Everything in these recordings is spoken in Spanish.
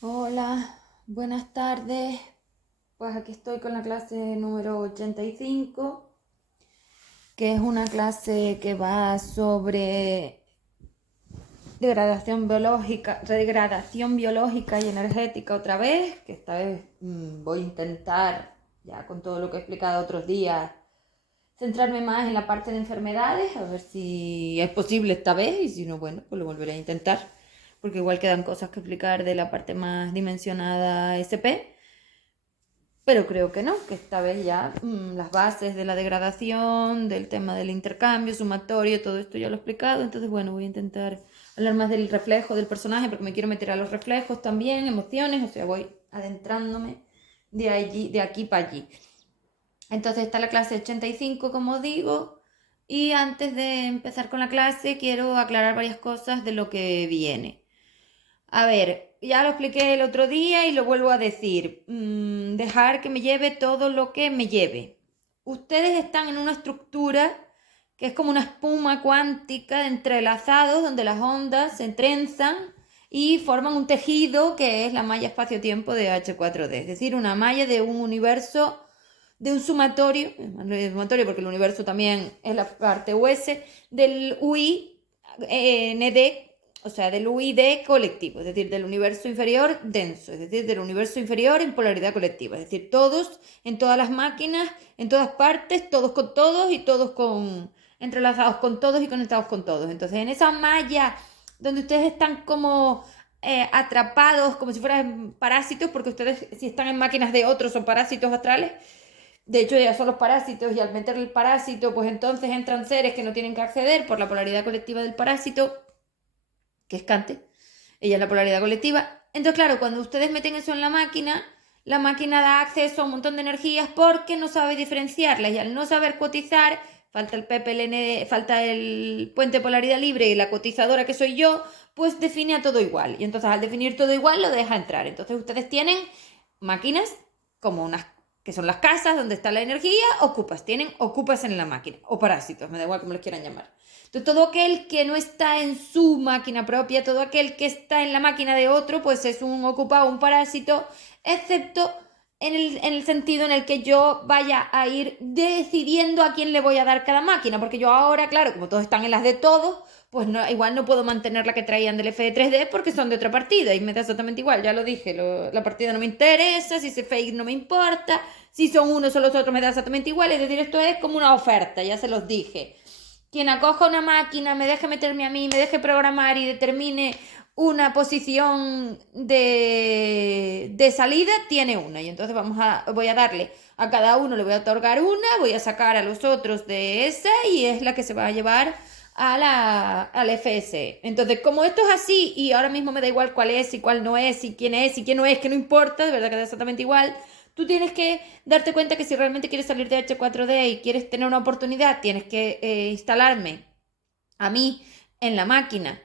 Hola, buenas tardes. Pues aquí estoy con la clase número 85, que es una clase que va sobre degradación biológica y energética otra vez, que esta vez voy a intentar, ya con todo lo que he explicado otros días, centrarme más en la parte de enfermedades, a ver si es posible esta vez y si no, bueno, pues lo volveré a intentar, porque igual quedan cosas que explicar de la parte más dimensionada SP. Pero creo que no, que esta vez ya las bases de la degradación, del tema del intercambio, sumatorio, todo esto ya lo he explicado. Entonces, bueno, voy a intentar hablar más del reflejo del personaje porque me quiero meter a los reflejos también, emociones, o sea, voy adentrándome de allí, de aquí para allí. Entonces está la clase 85, como digo, y antes de empezar con la clase quiero aclarar varias cosas de lo que viene. A ver, ya lo expliqué el otro día y lo vuelvo a decir. Dejar que me lleve todo lo que me lleve. Ustedes están en una estructura que es como una espuma cuántica de entrelazados donde las ondas se trenzan y forman un tejido que es la malla espacio-tiempo de H4D, es decir, una malla de un universo, de un sumatorio porque el universo también es la parte US, del UI, ND, o sea, del UID colectivo, es decir, del universo inferior denso, es decir, del universo inferior en polaridad colectiva, es decir, todos en todas las máquinas, en todas partes, todos con todos y todos con entrelazados con todos y conectados con todos. Entonces, en esa malla donde ustedes están como atrapados, como si fueran parásitos, porque ustedes si están en máquinas de otros son parásitos astrales. De hecho, ya son los parásitos y al meter el parásito, pues entonces entran seres que no tienen que acceder por la polaridad colectiva del parásito, que es Kant, ella es la polaridad colectiva. Entonces, claro, cuando ustedes meten eso en la máquina da acceso a un montón de energías porque no sabe diferenciarlas y al no saber cotizar, falta el PPLN, falta el puente de polaridad libre y la cotizadora que soy yo, pues define a todo igual. Y entonces al definir todo igual lo deja entrar. Entonces ustedes tienen máquinas como unas que son las casas donde está la energía, ocupas, tienen ocupas en la máquina, o parásitos, me da igual como los quieran llamar. Entonces, todo aquel que no está en su máquina propia, todo aquel que está en la máquina de otro, pues es un ocupado, un parásito, excepto en el sentido en el que yo vaya a ir decidiendo a quién le voy a dar cada máquina, porque yo ahora, claro, como todos están en las de todos, pues no, igual no puedo mantener la que traían del FD3D porque son de otra partida y me da exactamente igual, ya lo dije, la partida no me interesa, si se fake no me importa, si son unos o los otros me da exactamente igual, es decir, esto es como una oferta, ya se los dije. Quien acoja una máquina, me deje meterme a mí, me deje programar y determine una posición de salida, tiene una. Y entonces voy a darle a cada uno, le voy a otorgar una, voy a sacar a los otros de esa y es la que se va a llevar al FS. Entonces, como esto es así y ahora mismo me da igual cuál es y cuál no es y quién es y quién no es, que no importa, de verdad que da exactamente igual. Tú tienes que darte cuenta que si realmente quieres salir de H4D y quieres tener una oportunidad, tienes que instalarme a mí en la máquina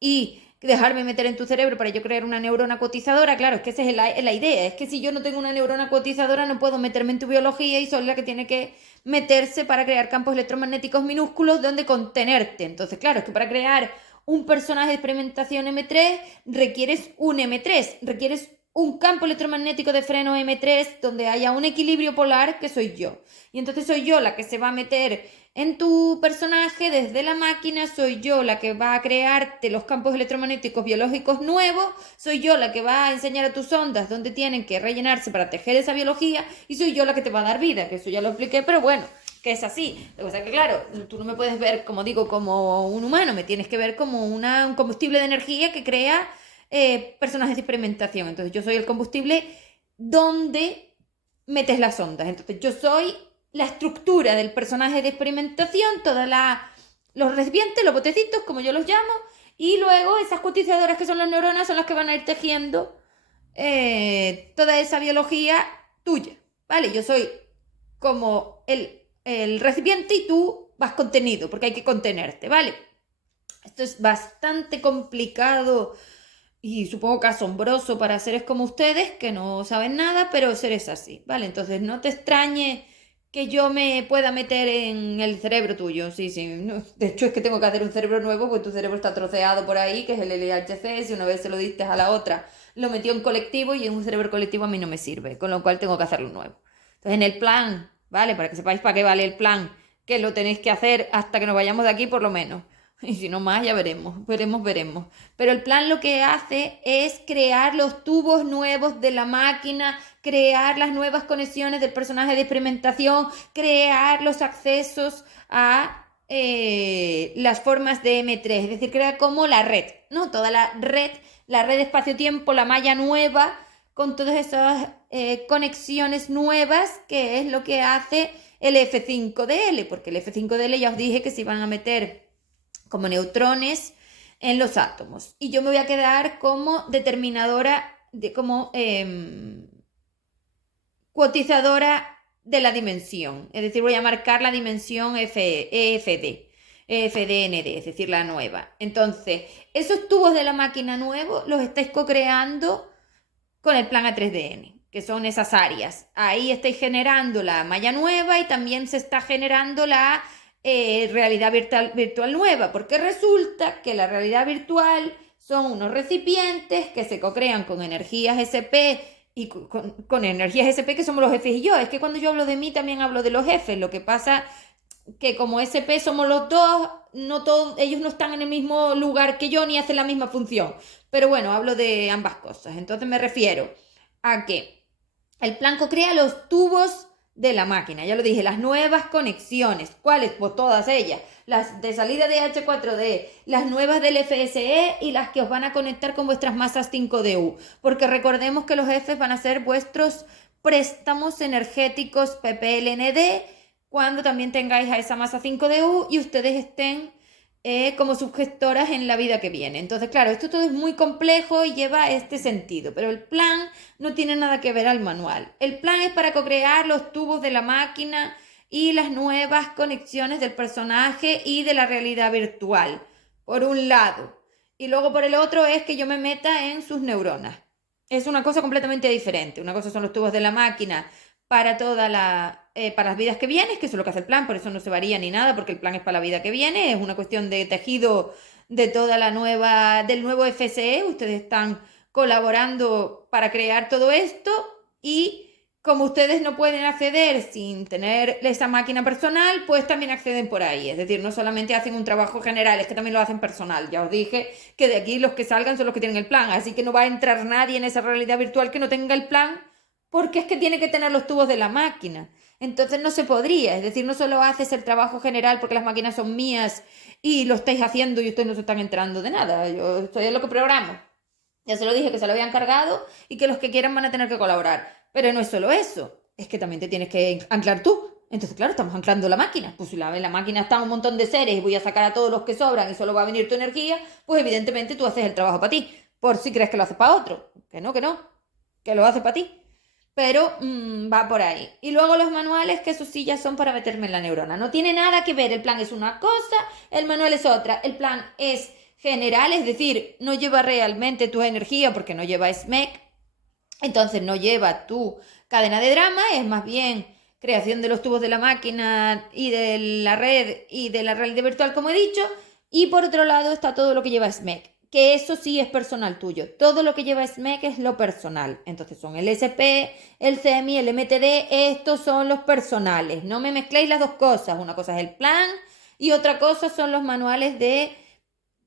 y dejarme meter en tu cerebro para yo crear una neurona cotizadora. Claro, es que esa es la idea. Es que si yo no tengo una neurona cotizadora, no puedo meterme en tu biología y soy la que tiene que meterse para crear campos electromagnéticos minúsculos donde contenerte. Entonces, claro, es que para crear un personaje de experimentación M3 requieres un M3, requieres un campo electromagnético de freno M3 donde haya un equilibrio polar que soy yo. Y entonces soy yo la que se va a meter en tu personaje desde la máquina, soy yo la que va a crearte los campos electromagnéticos biológicos nuevos, soy yo la que va a enseñar a tus ondas dónde tienen que rellenarse para tejer esa biología y soy yo la que te va a dar vida, que eso ya lo expliqué, pero bueno, que es así. Lo que pasa es que, claro, tú no me puedes ver, como digo, como un humano, me tienes que ver como un combustible de energía que crea personajes de experimentación. Entonces yo soy el combustible donde metes las ondas. Entonces yo soy la estructura del personaje de experimentación, los recipientes, los botecitos, como yo los llamo, y luego esas cotizadoras que son las neuronas son las que van a ir tejiendo toda esa biología tuya, ¿vale? Yo soy como el recipiente y tú vas contenido, porque hay que contenerte, ¿vale? Esto es bastante complicado y supongo que asombroso para seres como ustedes que no saben nada, pero seres así, ¿vale? Entonces no te extrañe que yo me pueda meter en el cerebro tuyo. Sí, sí. No, de hecho, es que tengo que hacer un cerebro nuevo, porque tu cerebro está troceado por ahí, que es el LHC. Si una vez se lo diste a la otra, lo metió en colectivo y en un cerebro colectivo a mí no me sirve, con lo cual tengo que hacerlo nuevo. Entonces, en el plan, ¿vale? Para que sepáis para qué vale el plan, que lo tenéis que hacer hasta que nos vayamos de aquí por lo menos. Y si no más, ya veremos. Pero el plan lo que hace es crear los tubos nuevos de la máquina, crear las nuevas conexiones del personaje de experimentación, crear los accesos a las formas de M3, es decir, crear como la red, ¿no? Toda la red espacio-tiempo, la malla nueva, con todas esas conexiones nuevas, que es lo que hace el F5DL, porque el F5DL ya os dije que se iban a meter como neutrones en los átomos. Y yo me voy a quedar como determinadora, como cuotizadora de la dimensión. Es decir, voy a marcar la dimensión EFD, EFDND, es decir, la nueva. Entonces, esos tubos de la máquina nuevo los estáis co-creando con el plan A3DN, que son esas áreas. Ahí estáis generando la malla nueva y también se está generando la realidad virtual nueva, porque resulta que la realidad virtual son unos recipientes que se co-crean con energías SP y con energías SP que somos los jefes y yo. Es que cuando yo hablo de mí también hablo de los jefes. Lo que pasa que como SP somos los dos, no todos, ellos no están en el mismo lugar que yo ni hacen la misma función. Pero bueno, hablo de ambas cosas. Entonces me refiero a que el plan crea los tubos de la máquina, ya lo dije, las nuevas conexiones. ¿Cuáles? Pues todas ellas. Las de salida de H4D, las nuevas del FSE y las que os van a conectar con vuestras masas 5DU. Porque recordemos que los Fs van a ser vuestros préstamos energéticos PPLND cuando también tengáis a esa masa 5DU y ustedes estén como subgestoras en la vida que viene. Entonces, claro, esto todo es muy complejo y lleva este sentido, pero el plan no tiene nada que ver al manual. El plan es para co-crear los tubos de la máquina y las nuevas conexiones del personaje y de la realidad virtual, por un lado. Y luego por el otro es que yo me meta en sus neuronas. Es una cosa completamente diferente. Una cosa son los tubos de la máquina para para las vidas que vienen, que eso es lo que hace el plan, por eso no se varía ni nada, porque el plan es para la vida que viene, es una cuestión de tejido de del nuevo FSE, ustedes están colaborando para crear todo esto y como ustedes no pueden acceder sin tener esa máquina personal, pues también acceden por ahí, es decir, no solamente hacen un trabajo general, es que también lo hacen personal, ya os dije que de aquí los que salgan son los que tienen el plan, así que no va a entrar nadie en esa realidad virtual que no tenga el plan, porque es que tiene que tener los tubos de la máquina. Entonces no se podría, es decir, no solo haces el trabajo general porque las máquinas son mías y lo estáis haciendo y ustedes no se están enterando de nada. Yo estoy en lo que programo. Ya se lo dije que se lo habían cargado y que los que quieran van a tener que colaborar. Pero no es solo eso, es que también te tienes que anclar tú. Entonces, claro, estamos anclando la máquina. Pues si la máquina está un montón de seres y voy a sacar a todos los que sobran y solo va a venir tu energía, pues evidentemente tú haces el trabajo para ti. Por si crees que lo haces para otro. Que no, que lo haces para ti. Pero va por ahí. Y luego los manuales, que esos sí ya son para meterme en la neurona. No tiene nada que ver. El plan es una cosa, el manual es otra. El plan es general, es decir, no lleva realmente tu energía porque no lleva SMEC. Entonces no lleva tu cadena de drama, es más bien creación de los tubos de la máquina y de la red y de la realidad virtual, como he dicho. Y por otro lado está todo lo que lleva SMEC, que eso sí es personal tuyo. Todo lo que lleva SMEC es lo personal. Entonces son el SP, el CEMI, el MTD, estos son los personales. No me mezcléis las dos cosas. Una cosa es el plan y otra cosa son los manuales de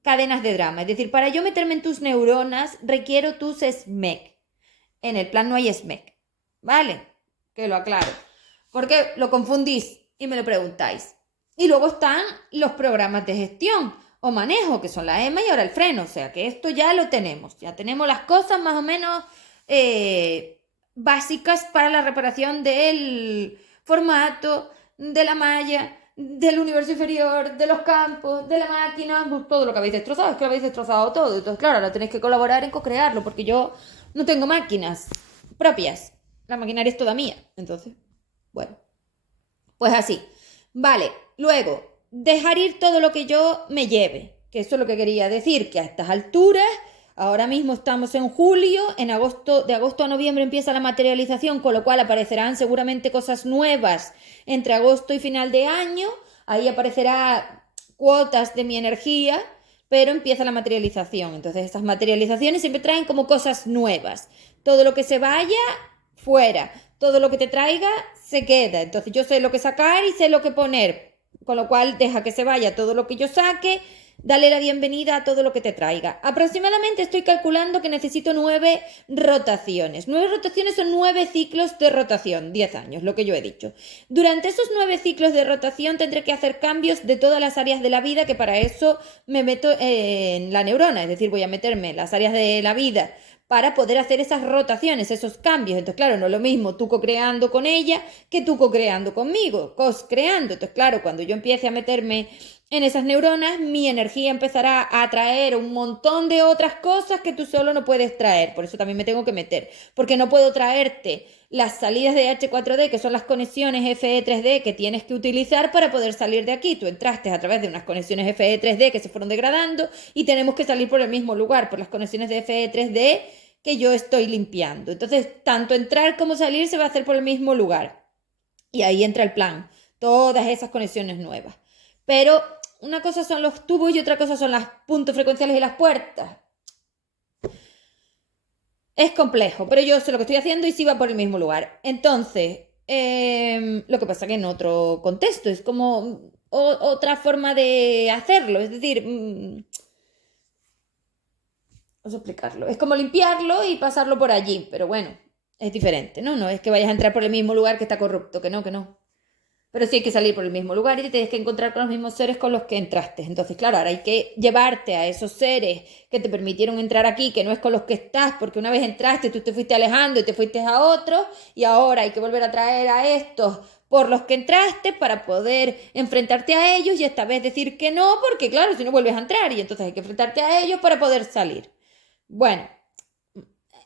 cadenas de drama. Es decir, para yo meterme en tus neuronas requiero tus SMEC. En el plan no hay SMEC. ¿Vale? Que lo aclaro. Porque lo confundís y me lo preguntáis. Y luego están los programas de gestión o manejo, que son la EMA y ahora el freno. O sea que esto ya lo tenemos. Ya tenemos las cosas más o menos básicas para la reparación del formato, de la malla, del universo inferior, de los campos, de la máquina, todo lo que habéis destrozado. Es que lo habéis destrozado todo. Entonces, claro, ahora tenéis que colaborar en co-crearlo, porque yo no tengo máquinas propias. La maquinaria es toda mía. Entonces, bueno, pues así. Vale, luego, dejar ir todo lo que yo me lleve. Que eso es lo que quería decir, que a estas alturas, Ahora mismo estamos en julio, en agosto, de agosto a noviembre empieza la materialización, con lo cual aparecerán seguramente cosas nuevas entre agosto y final de año. Ahí aparecerá cuotas de mi energía, pero empieza la materialización. Entonces estas materializaciones siempre traen como cosas nuevas. Todo lo que se vaya, fuera. Todo lo que te traiga, se queda. Entonces yo sé lo que sacar y sé lo que poner. Con lo cual deja que se vaya todo lo que yo saque. Dale la bienvenida a todo lo que te traiga. Aproximadamente estoy calculando que necesito 9 rotaciones. 9 rotaciones son 9 ciclos de rotación, 10 años, lo que yo he dicho. Durante esos 9 ciclos de rotación tendré que hacer cambios de todas las áreas de la vida, que para eso me meto en la neurona, es decir, voy a meterme en las áreas de la vida para poder hacer esas rotaciones, esos cambios. Entonces, claro, no es lo mismo tú co-creando con ella que tú co-creando conmigo, cos-creando. Entonces, claro, cuando yo empiece a meterme en esas neuronas, mi energía empezará a atraer un montón de otras cosas que tú solo no puedes traer. Por eso también me tengo que meter, porque no puedo traerte las salidas de H4D, que son las conexiones FE3D que tienes que utilizar para poder salir de aquí. Tú entraste a través de unas conexiones FE3D que se fueron degradando y tenemos que salir por el mismo lugar, por las conexiones de FE3D que yo estoy limpiando. Entonces, tanto entrar como salir se va a hacer por el mismo lugar. Y ahí entra el plan, todas esas conexiones nuevas. Pero una cosa son los tubos y otra cosa son los puntos frecuenciales y las puertas. Es complejo, pero yo sé lo que estoy haciendo y sí va por el mismo lugar. Entonces, lo que pasa que en otro contexto es como otra forma de hacerlo. Es decir, vamos a explicarlo. Es como limpiarlo y pasarlo por allí, pero bueno, es diferente, ¿no? No es que vayas a entrar por el mismo lugar que está corrupto, que no, que no. Pero sí hay que salir por el mismo lugar y te tienes que encontrar con los mismos seres con los que entraste. Entonces, claro, ahora hay que llevarte a esos seres que te permitieron entrar aquí, que no es con los que estás, porque una vez entraste, tú te fuiste alejando y te fuiste a otros, y ahora hay que volver a traer a estos por los que entraste para poder enfrentarte a ellos y esta vez decir que no, porque claro, si no vuelves a entrar y entonces hay que enfrentarte a ellos para poder salir. Bueno,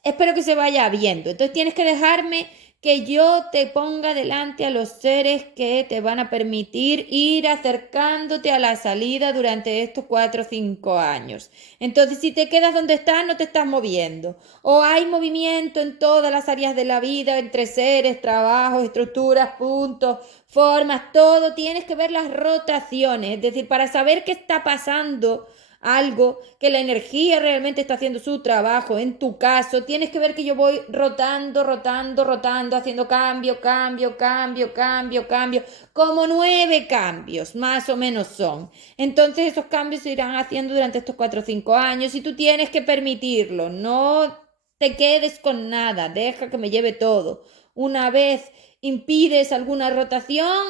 espero que se vaya viendo. Entonces tienes que dejarme que yo te ponga delante a los seres que te van a permitir ir acercándote a la salida durante estos 4 o 5 años. Entonces, si te quedas donde estás, no te estás moviendo. O hay movimiento en todas las áreas de la vida, entre seres, trabajos, estructuras, puntos, formas, todo. Tienes que ver las rotaciones. Es decir, para saber qué está pasando algo, que la energía realmente está haciendo su trabajo. En tu caso, tienes que ver que yo voy rotando, rotando, rotando, haciendo cambio, cambio, cambio, cambio, cambio, como 9 cambios, más o menos son. Entonces esos cambios se irán haciendo durante estos 4 o 5 años y tú tienes que permitirlo, no te quedes con nada, deja que me lleve todo. Una vez impides alguna rotación,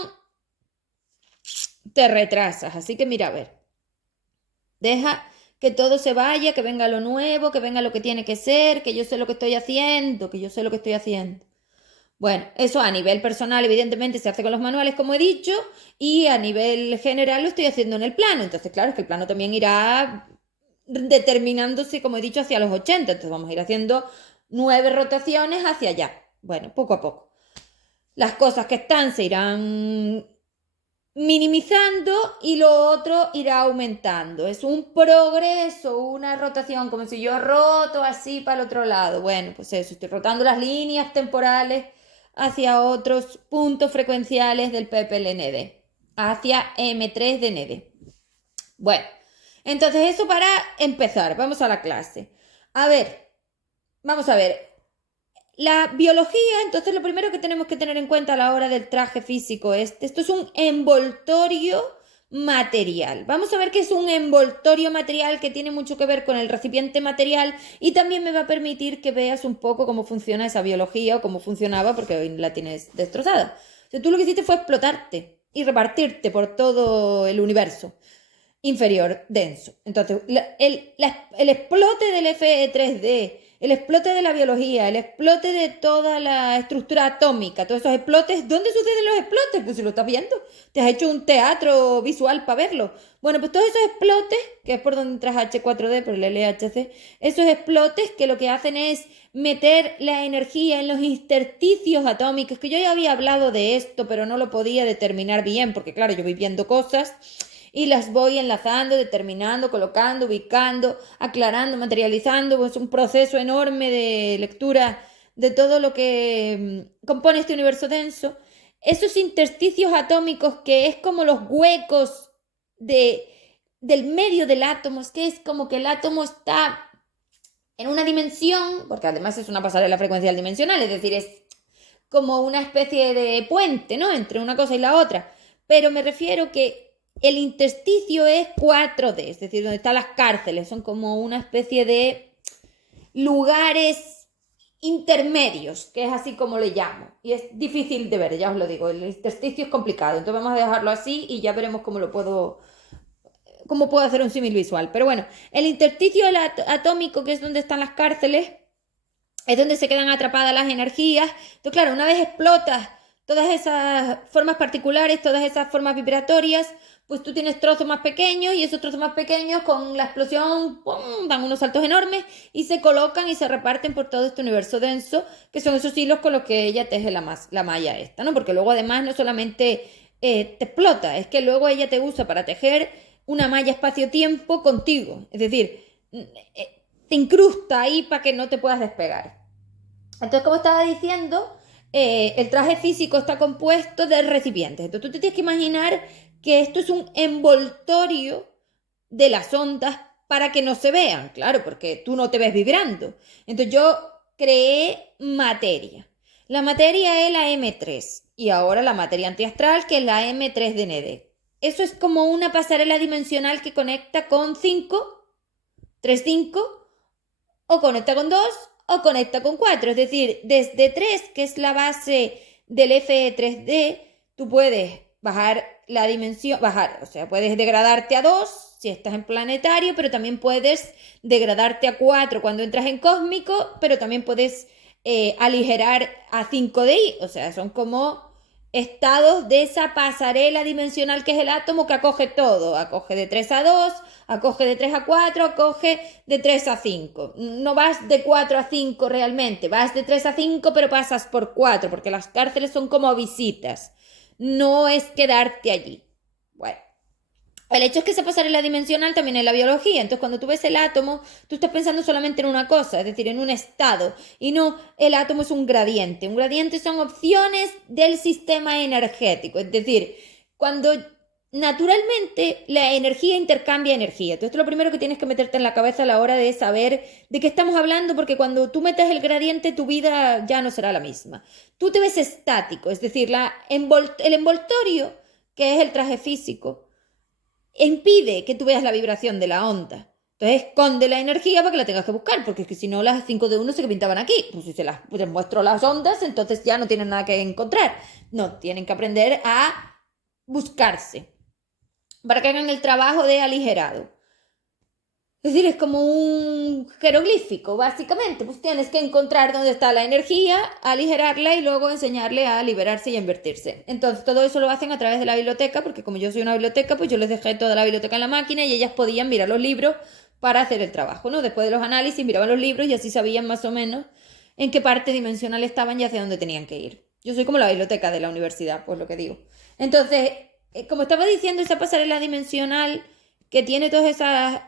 te retrasas. Así que mira, a ver. Deja que todo se vaya, que venga lo nuevo, que venga lo que tiene que ser, que yo sé lo que estoy haciendo, que yo sé lo que estoy haciendo. Bueno, eso a nivel personal evidentemente se hace con los manuales, como he dicho, y a nivel general lo estoy haciendo en el plano. Entonces, claro, es que el plano también irá determinándose, como he dicho, hacia los 80. Entonces vamos a ir haciendo 9 rotaciones hacia allá. Bueno, poco a poco. Las cosas que están se irán minimizando y lo otro irá aumentando. Es un progreso, una rotación, como si yo roto así para el otro lado. Bueno, pues eso, estoy rotando las líneas temporales hacia otros puntos frecuenciales del PPLND, hacia M3 de ND. Bueno, entonces eso para empezar. Vamos a la clase. A ver, vamos a ver. La biología, entonces lo primero que tenemos que tener en cuenta a la hora del traje físico es, esto es un envoltorio material. Vamos a ver qué es un envoltorio material que tiene mucho que ver con el recipiente material y también me va a permitir que veas un poco cómo funciona esa biología o cómo funcionaba porque hoy la tienes destrozada. O sea, tú lo que hiciste fue explotarte y repartirte por todo el universo inferior denso. Entonces, el explote del FE3D, el explote de la biología, el explote de toda la estructura atómica, todos esos explotes, ¿dónde suceden los explotes? Pues si lo estás viendo, te has hecho un teatro visual para verlo. Bueno, pues todos esos explotes, que es por donde entras H4D, por el LHC, esos explotes que lo que hacen es meter la energía en los intersticios atómicos, que yo ya había hablado de esto, pero no lo podía determinar bien, porque claro, yo voy viendo cosas y las voy enlazando, determinando, colocando, ubicando, aclarando, materializando. Es un proceso enorme de lectura de todo lo que compone este universo denso. Esos intersticios atómicos que es como los huecos del medio del átomo, es que es como que el átomo está en una dimensión, porque además es una pasarela frecuencial dimensional, es decir, es como una especie de puente, ¿no? Entre una cosa y la otra. Pero me refiero que el intersticio es 4D, es decir, donde están las cárceles, son como una especie de lugares intermedios, que es así como le llamo. Y es difícil de ver, ya os lo digo, el intersticio es complicado, entonces vamos a dejarlo así y ya veremos cómo puedo hacer un símil visual. Pero bueno, el intersticio atómico, que es donde están las cárceles, es donde se quedan atrapadas las energías. Entonces, claro, una vez explotas todas esas formas particulares, todas esas formas vibratorias, pues tú tienes trozos más pequeños y esos trozos más pequeños con la explosión ¡pum!, dan unos saltos enormes y se colocan y se reparten por todo este universo denso, que son esos hilos con los que ella teje la malla esta, ¿no? Porque luego además no solamente te explota, es que luego ella te usa para tejer una malla espacio-tiempo contigo. Es decir, te incrusta ahí para que no te puedas despegar. Entonces, como estaba diciendo, el traje físico está compuesto de recipientes. Entonces, tú te tienes que imaginar que esto es un envoltorio de las ondas para que no se vean, claro, porque tú no te ves vibrando. Entonces, yo creé materia. La materia es la M3 y ahora la materia antiastral, que es la M3 de ND. Eso es como una pasarela dimensional que conecta con 5, 3, 5, o conecta con 2 o conecta con 4. Es decir, desde 3, que es la base del Fe3D, tú puedes bajar la dimensión, o sea, puedes degradarte a 2 si estás en planetario, pero también puedes degradarte a 4 cuando entras en cósmico, pero también puedes aligerar a 5DI, o sea, son como estados de esa pasarela dimensional que es el átomo, que acoge todo, acoge de 3 a 2, acoge de 3 a 4, acoge de 3 a 5. No vas de 4 a 5 realmente, vas de 3 a 5 pero pasas por 4, porque las cárceles son como visitas, no es quedarte allí. Bueno, el hecho es que esa pasarela dimensional también es la biología. Entonces, cuando tú ves el átomo, tú estás pensando solamente en una cosa, es decir, en un estado. Y no, el átomo es un gradiente. Un gradiente son opciones del sistema energético. Es decir, cuando naturalmente la energía intercambia energía. Entonces, esto es lo primero que tienes que meterte en la cabeza a la hora de saber de qué estamos hablando, porque cuando tú metes el gradiente, tu vida ya no será la misma. Tú te ves estático, es decir, el envoltorio, que es el traje físico, impide que tú veas la vibración de la onda. Entonces esconde la energía para que la tengas que buscar, porque es que si no las 5 de 1 se pintaban aquí. Pues si les muestro las ondas, entonces ya no tienen nada que encontrar. No, tienen que aprender a buscarse para que hagan el trabajo de aligerado. Es decir, es como un jeroglífico, básicamente. Pues tienes que encontrar dónde está la energía, aligerarla y luego enseñarle a liberarse y a invertirse. Entonces, todo eso lo hacen a través de la biblioteca, porque como yo soy una biblioteca, pues yo les dejé toda la biblioteca en la máquina y ellas podían mirar los libros para hacer el trabajo, ¿no? Después de los análisis, miraban los libros y así sabían más o menos en qué parte dimensional estaban y hacia dónde tenían que ir. Yo soy como la biblioteca de la universidad, pues lo que digo. Entonces, como estaba diciendo, esa pasarela dimensional que tiene todas esas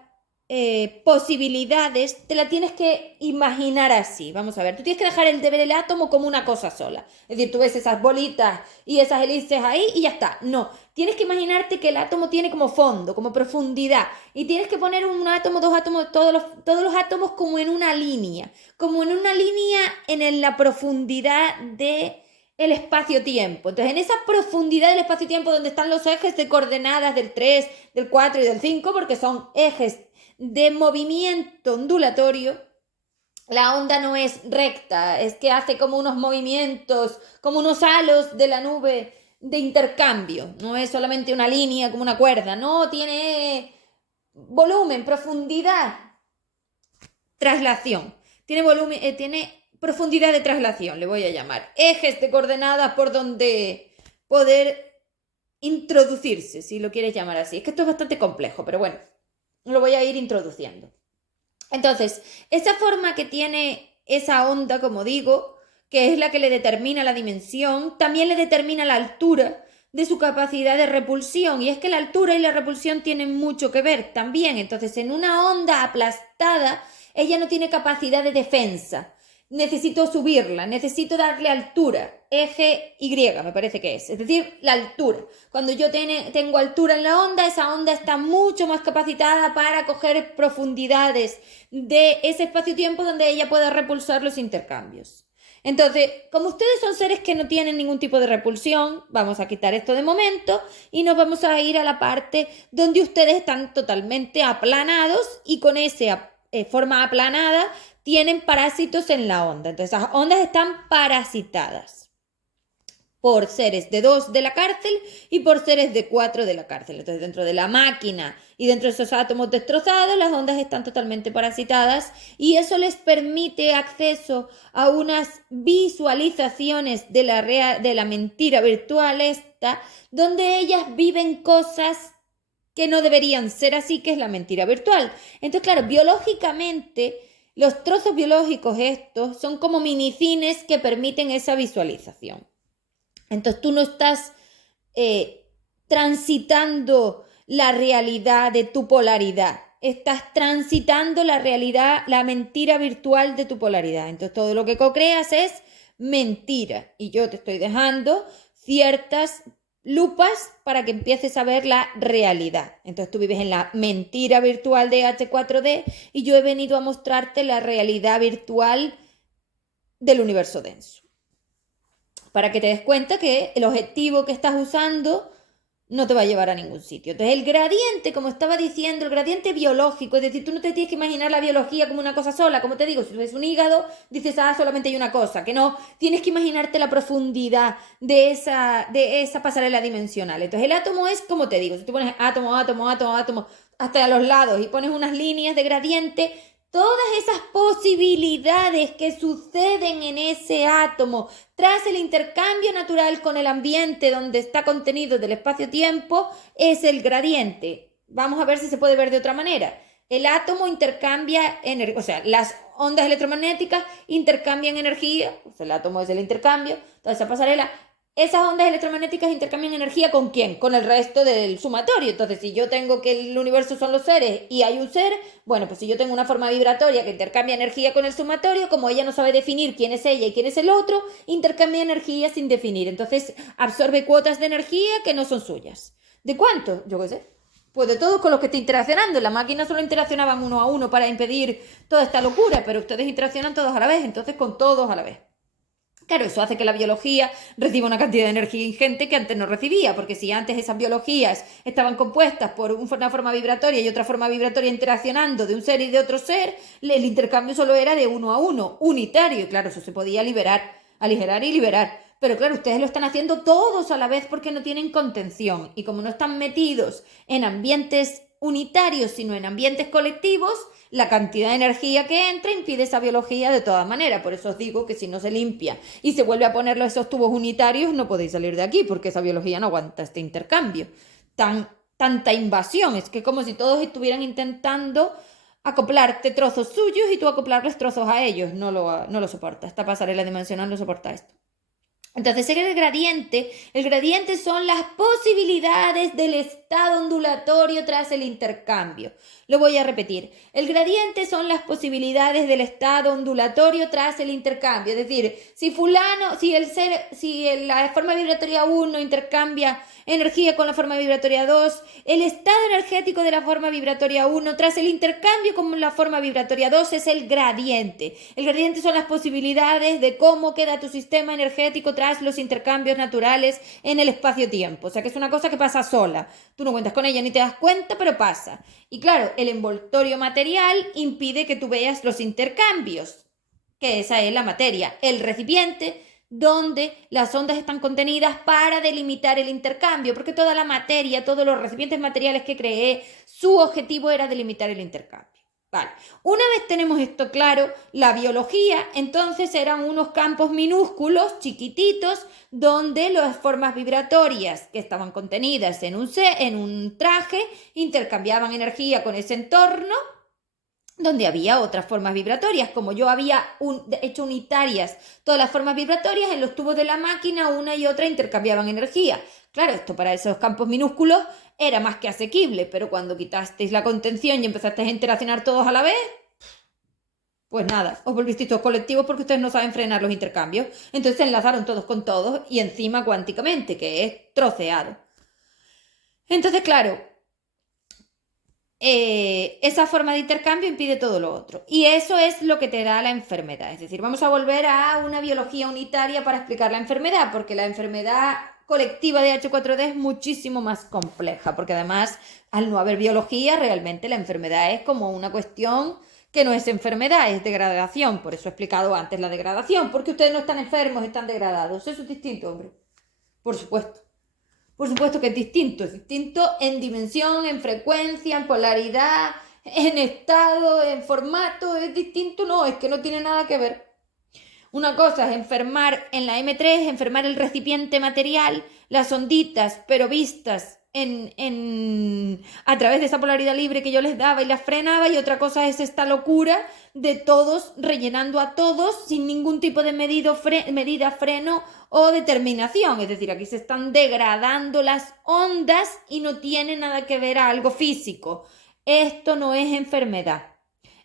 posibilidades, te la tienes que imaginar así. Vamos a ver, tú tienes que dejar el de ver el átomo como una cosa sola. Es decir, tú ves esas bolitas y esas hélices ahí y ya está. No, tienes que imaginarte que el átomo tiene como fondo, como profundidad. Y tienes que poner un átomo, dos átomos, todos los átomos como en una línea. Como en una línea en la profundidad de el espacio-tiempo. Entonces, en esa profundidad del espacio-tiempo donde están los ejes de coordenadas del 3, del 4 y del 5, porque son ejes de movimiento ondulatorio, la onda no es recta, es que hace como unos movimientos, como unos halos de la nube de intercambio, no es solamente una línea como una cuerda, no, tiene volumen, profundidad, traslación, tiene volumen, tiene profundidad de traslación, le voy a llamar, ejes de coordenadas por donde poder introducirse, si lo quieres llamar así. Es que esto es bastante complejo, pero bueno, lo voy a ir introduciendo. Entonces, esa forma que tiene esa onda, como digo, que es la que le determina la dimensión, también le determina la altura de su capacidad de repulsión, y es que la altura y la repulsión tienen mucho que ver también. Entonces, en una onda aplastada, ella no tiene capacidad de defensa. Necesito subirla, necesito darle altura, eje Y me parece que es decir, la altura. Cuando yo tengo altura en la onda, esa onda está mucho más capacitada para coger profundidades de ese espacio-tiempo donde ella pueda repulsar los intercambios. Entonces, como ustedes son seres que no tienen ningún tipo de repulsión, vamos a quitar esto de momento y nos vamos a ir a la parte donde ustedes están totalmente aplanados y con esa forma aplanada tienen parásitos en la onda. Entonces, esas ondas están parasitadas por seres de 2 de la cárcel y por seres de 4 de la cárcel. Entonces, dentro de la máquina y dentro de esos átomos destrozados, las ondas están totalmente parasitadas y eso les permite acceso a unas visualizaciones de la mentira virtual esta, donde ellas viven cosas que no deberían ser así, que es la mentira virtual. Entonces, claro, biológicamente, los trozos biológicos estos son como minicines que permiten esa visualización. Entonces tú no estás transitando la realidad de tu polaridad, estás transitando la realidad, la mentira virtual de tu polaridad. Entonces todo lo que co-creas es mentira y yo te estoy dejando ciertas lupas para que empieces a ver la realidad. Entonces tú vives en la mentira virtual de H4D y yo he venido a mostrarte la realidad virtual del universo denso, para que te des cuenta que el objetivo que estás usando no te va a llevar a ningún sitio. Entonces el gradiente, como estaba diciendo, el gradiente biológico, es decir, tú no te tienes que imaginar la biología como una cosa sola, como te digo, si ves un hígado, dices, solamente hay una cosa, que no, tienes que imaginarte la profundidad de esa pasarela dimensional. Entonces el átomo es, como te digo, si tú pones átomo, átomo, átomo, átomo, hasta a los lados y pones unas líneas de gradiente, todas esas posibilidades que suceden en ese átomo tras el intercambio natural con el ambiente donde está contenido del espacio-tiempo es el gradiente. Vamos a ver si se puede ver de otra manera. El átomo intercambia energía, o sea, las ondas electromagnéticas intercambian energía, pues el átomo es el intercambio, toda esa pasarela. Esas ondas electromagnéticas intercambian energía ¿con quién? Con el resto del sumatorio. Entonces, si yo tengo que el universo son los seres y hay un ser, bueno, pues si yo tengo una forma vibratoria que intercambia energía con el sumatorio, como ella no sabe definir quién es ella y quién es el otro, intercambia energía sin definir. Entonces, absorbe cuotas de energía que no son suyas. ¿De cuánto? Yo qué sé. Pues de todos con los que esté interaccionando. La máquina solo interaccionaban uno a uno para impedir toda esta locura, pero ustedes interaccionan todos a la vez, entonces con todos a la vez. Claro, eso hace que la biología reciba una cantidad de energía ingente que antes no recibía, porque si antes esas biologías estaban compuestas por una forma vibratoria y otra forma vibratoria interaccionando de un ser y de otro ser, el intercambio solo era de uno a uno, unitario, y claro, eso se podía aligerar y liberar. Pero claro, ustedes lo están haciendo todos a la vez porque no tienen contención, y como no están metidos en ambientes unitarios, sino en ambientes colectivos, la cantidad de energía que entra impide esa biología de todas maneras. Por eso os digo que si no se limpia y se vuelve a ponerlo esos tubos unitarios, no podéis salir de aquí, porque esa biología no aguanta este intercambio. Tanta invasión, es que como si todos estuvieran intentando acoplarte trozos suyos y tú acoplarles trozos a ellos. No lo soporta, esta pasarela dimensional no soporta esto. Entonces, el gradiente son las posibilidades del estado ondulatorio tras el intercambio. Lo voy a repetir. El gradiente son las posibilidades del estado ondulatorio tras el intercambio. Es decir, si la forma vibratoria 1 intercambia energía con la forma vibratoria 2, el estado energético de la forma vibratoria 1 tras el intercambio con la forma vibratoria 2 es el gradiente. El gradiente son las posibilidades de cómo queda tu sistema energético tras los intercambios naturales en el espacio-tiempo. O sea que es una cosa que pasa sola. Tú no cuentas con ella ni te das cuenta, pero pasa. Y claro, el envoltorio material impide que tú veas los intercambios, que esa es la materia. El recipiente, donde las ondas están contenidas para delimitar el intercambio, porque toda la materia, todos los recipientes materiales que creé, su objetivo era delimitar el intercambio. Vale. Una vez tenemos esto claro, la biología entonces eran unos campos minúsculos, chiquititos, donde las formas vibratorias que estaban contenidas en un traje intercambiaban energía con ese entorno donde había otras formas vibratorias. Como yo había hecho unitarias todas las formas vibratorias, en los tubos de la máquina una y otra intercambiaban energía. Claro, esto para esos campos minúsculos era más que asequible, pero cuando quitasteis la contención y empezasteis a interaccionar todos a la vez, pues nada, os volvisteis todos colectivos porque ustedes no saben frenar los intercambios. Entonces se enlazaron todos con todos y encima cuánticamente, que es troceado. Entonces, claro, esa forma de intercambio impide todo lo otro. Y eso es lo que te da la enfermedad. Es decir, vamos a volver a una biología unitaria para explicar la enfermedad, porque la enfermedad colectiva de H4D es muchísimo más compleja, porque además, al no haber biología, realmente la enfermedad es como una cuestión que no es enfermedad, es degradación. Por eso he explicado antes la degradación, porque ustedes no están enfermos, están degradados. Eso es distinto, hombre. Por supuesto. Por supuesto que es distinto en dimensión, en frecuencia, en polaridad, en estado, en formato, es distinto, no, es que no tiene nada que ver. Una cosa es enfermar en la M3, enfermar el recipiente material, las onditas, pero vistas a través de esa polaridad libre que yo les daba y las frenaba, y otra cosa es esta locura de todos rellenando a todos sin ningún tipo de medida, freno o determinación. Es decir, aquí se están degradando las ondas y no tiene nada que ver a algo físico. Esto no es enfermedad.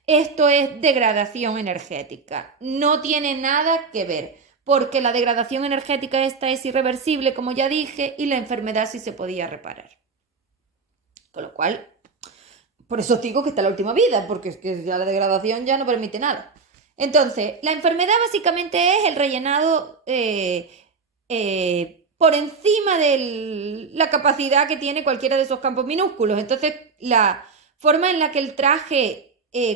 Esto es degradación energética. No tiene nada que ver, porque la degradación energética esta es irreversible, como ya dije, y la enfermedad sí se podía reparar. Con lo cual, por eso os digo que está la última vida, porque es que ya la degradación ya no permite nada. Entonces, la enfermedad básicamente es el rellenado por encima de la capacidad que tiene cualquiera de esos campos minúsculos. Entonces, la forma en la que el traje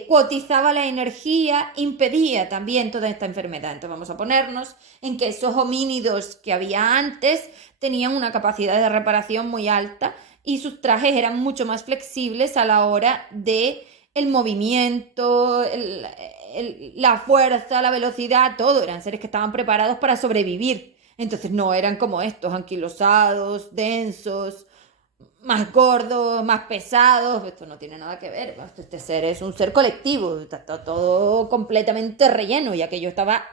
cuotizaba la energía impedía también toda esta enfermedad. Entonces vamos a ponernos en que esos homínidos que había antes tenían una capacidad de reparación muy alta y sus trajes eran mucho más flexibles a la hora de el movimiento, la fuerza, la velocidad, todo. Eran seres que estaban preparados para sobrevivir. Entonces no eran como estos, anquilosados, densos, más gordos, más pesados. Esto no tiene nada que ver. Este ser es un ser colectivo, está todo completamente relleno, y aquello estaba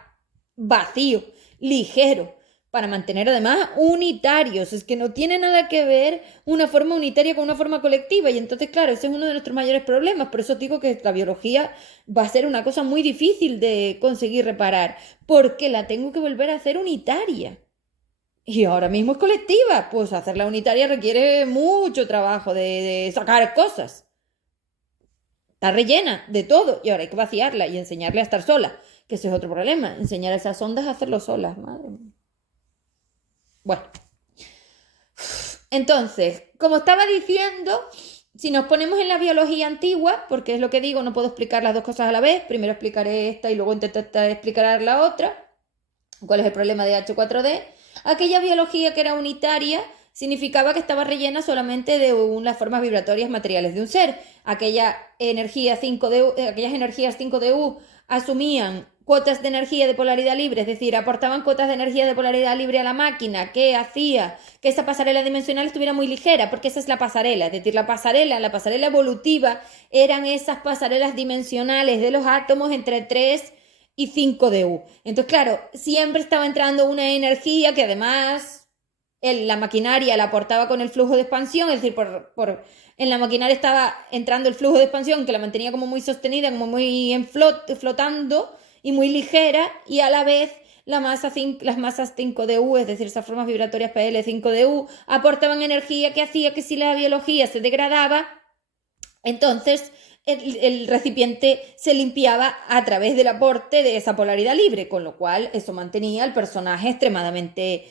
vacío, ligero, para mantener además unitarios. Es que no tiene nada que ver una forma unitaria con una forma colectiva, y entonces claro, ese es uno de nuestros mayores problemas. Por eso digo que la biología va a ser una cosa muy difícil de conseguir reparar, porque la tengo que volver a hacer unitaria. Y ahora mismo es colectiva, pues hacerla unitaria requiere mucho trabajo de sacar cosas. Está rellena de todo y ahora hay que vaciarla y enseñarle a estar sola, que ese es otro problema, enseñar a esas ondas a hacerlo solas, madre mía. Bueno, entonces, como estaba diciendo, si nos ponemos en la biología antigua, porque es lo que digo, no puedo explicar las dos cosas a la vez, primero explicaré esta y luego intentaré explicar la otra. ¿Cuál es el problema de H4D? Aquella biología que era unitaria significaba que estaba rellena solamente de las formas vibratorias materiales de un ser. Aquellas energías 5DU asumían cuotas de energía de polaridad libre, es decir, aportaban cuotas de energía de polaridad libre a la máquina, que hacía que esa pasarela dimensional estuviera muy ligera, porque esa es la pasarela. Es decir, la pasarela evolutiva eran esas pasarelas dimensionales de los átomos entre 3 y 5DU. Entonces, claro, siempre estaba entrando una energía que además la maquinaria la aportaba con el flujo de expansión, es decir, en la maquinaria estaba entrando el flujo de expansión que la mantenía como muy sostenida, como muy flotando y muy ligera, y a la vez las masas 5DU, es decir, esas formas vibratorias PL 5DU, aportaban energía que hacía que si la biología se degradaba, entonces el recipiente se limpiaba a través del aporte de esa polaridad libre, con lo cual eso mantenía al personaje extremadamente,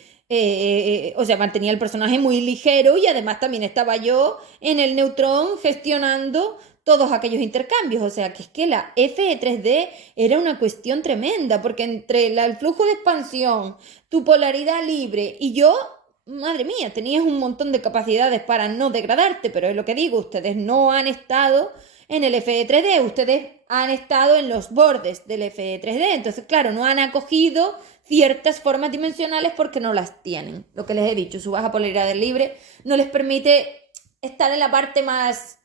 mantenía el personaje muy ligero, y además también estaba yo en el neutrón gestionando todos aquellos intercambios. O sea, que es que la FE3D era una cuestión tremenda, porque entre el flujo de expansión, tu polaridad libre y yo, madre mía, tenías un montón de capacidades para no degradarte. Pero es lo que digo, ustedes no han estado en el FE3D, ustedes han estado en los bordes del FE3D, entonces claro, no han acogido ciertas formas dimensionales porque no las tienen. Lo que les he dicho, su baja polaridad libre no les permite estar en la parte más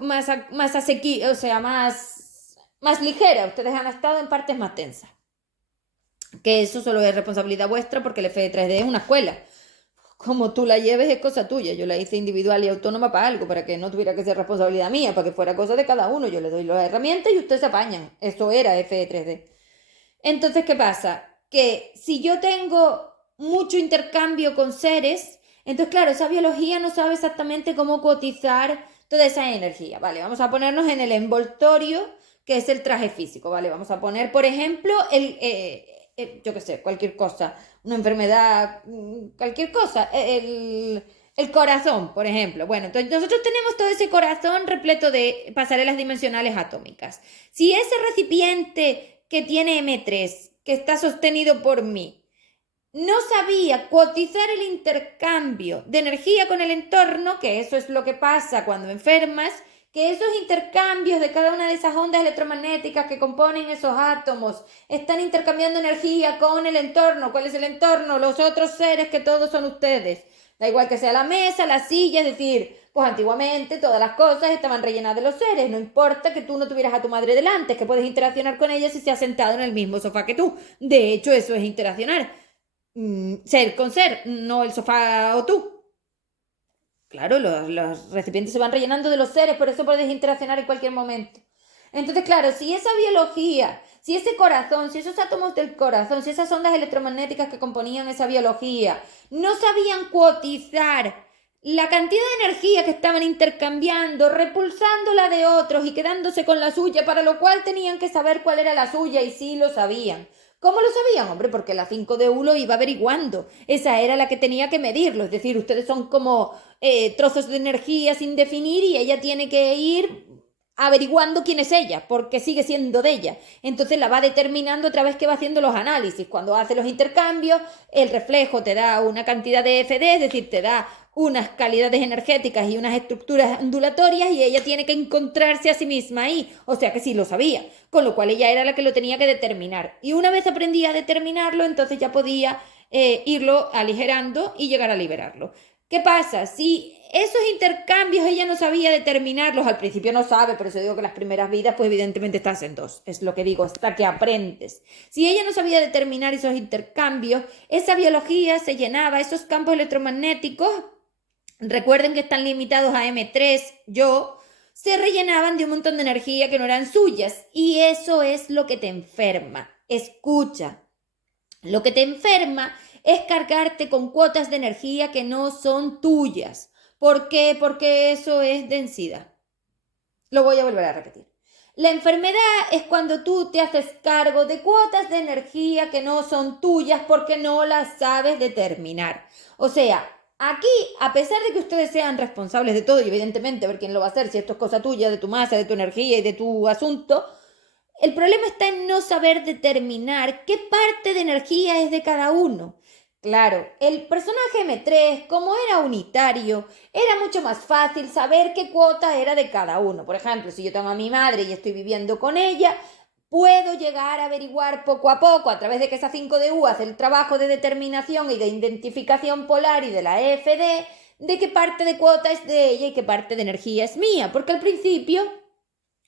más asequible, o sea, más ligera. Ustedes han estado en partes más tensas. Que eso solo es responsabilidad vuestra porque el FE3D es una escuela. Como tú la lleves es cosa tuya. Yo la hice individual y autónoma para algo, para que no tuviera que ser responsabilidad mía, para que fuera cosa de cada uno. Yo le doy las herramientas y ustedes se apañan. Eso era FE3D. Entonces, ¿qué pasa? Que si yo tengo mucho intercambio con seres, entonces, claro, esa biología no sabe exactamente cómo cotizar toda esa energía. Vale, vamos a ponernos en el envoltorio, que es el traje físico, ¿vale? Vamos a poner, por ejemplo, yo qué sé, cualquier cosa, una enfermedad, cualquier cosa, el corazón, por ejemplo. Bueno, entonces nosotros tenemos todo ese corazón repleto de pasarelas dimensionales atómicas. Si ese recipiente que tiene M3, que está sostenido por mí, no sabía cotizar el intercambio de energía con el entorno, que eso es lo que pasa cuando enfermas, que esos intercambios de cada una de esas ondas electromagnéticas que componen esos átomos están intercambiando energía con el entorno. ¿Cuál es el entorno? Los otros seres que todos son ustedes. Da igual que sea la mesa, la silla, es decir, pues antiguamente todas las cosas estaban rellenadas de los seres. No importa que tú no tuvieras a tu madre delante, que puedes interaccionar con ella si se ha sentado en el mismo sofá que tú. De hecho, eso es interaccionar. Ser con ser, no el sofá o tú. Claro, los recipientes se van rellenando de los seres, por eso puedes interaccionar en cualquier momento. Entonces, claro, si esa biología, si ese corazón, si esos átomos del corazón, si esas ondas electromagnéticas que componían esa biología no sabían cuotizar la cantidad de energía que estaban intercambiando, repulsando la de otros y quedándose con la suya, para lo cual tenían que saber cuál era la suya, y sí lo sabían. ¿Cómo lo sabían? Hombre, porque la 5DU lo iba averiguando. Esa era la que tenía que medirlo. Es decir, ustedes son como trozos de energía sin definir y ella tiene que ir averiguando quién es ella, porque sigue siendo de ella. Entonces la va determinando a través que va haciendo los análisis. Cuando hace los intercambios, el reflejo te da una cantidad de FD, es decir, te da unas calidades energéticas y unas estructuras ondulatorias, y ella tiene que encontrarse a sí misma ahí. O sea que sí lo sabía, con lo cual ella era la que lo tenía que determinar. Y una vez aprendía a determinarlo, entonces ya podía irlo aligerando y llegar a liberarlo. ¿Qué pasa? Si esos intercambios ella no sabía determinarlos, al principio no sabe, por eso digo que las primeras vidas, pues evidentemente estás en dos, es lo que digo, hasta que aprendes. Si ella no sabía determinar esos intercambios, esa biología se llenaba, esos campos electromagnéticos, recuerden que están limitados a M3, se rellenaban de un montón de energía que no eran suyas, y eso es lo que te enferma. Escucha, lo que te enferma es cargarte con cuotas de energía que no son tuyas. ¿Por qué? Porque eso es densidad. Lo voy a volver a repetir. La enfermedad es cuando tú te haces cargo de cuotas de energía que no son tuyas porque no las sabes determinar. O sea, aquí, a pesar de que ustedes sean responsables de todo, y evidentemente ver quién lo va a hacer, si esto es cosa tuya, de tu masa, de tu energía y de tu asunto, el problema está en no saber determinar qué parte de energía es de cada uno. Claro, el personaje M3, como era unitario, era mucho más fácil saber qué cuota era de cada uno. Por ejemplo, si yo tengo a mi madre y estoy viviendo con ella, puedo llegar a averiguar poco a poco, a través de que esa 5DU hace el trabajo de determinación y de identificación polar y de la EFD, de qué parte de cuota es de ella y qué parte de energía es mía. Porque al principio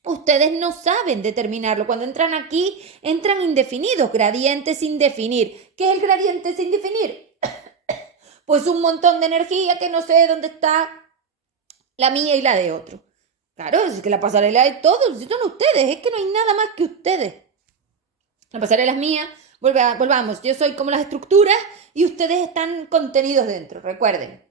ustedes no saben determinarlo. Cuando entran aquí, entran indefinidos, gradientes sin definir. ¿Qué es el gradiente sin definir? Pues un montón de energía que no sé dónde está la mía y la de otro. Claro, es que la pasarela es todo, son ustedes, es que no hay nada más que ustedes. La pasarela es mía, volvamos, yo soy como las estructuras y ustedes están contenidos dentro, recuerden.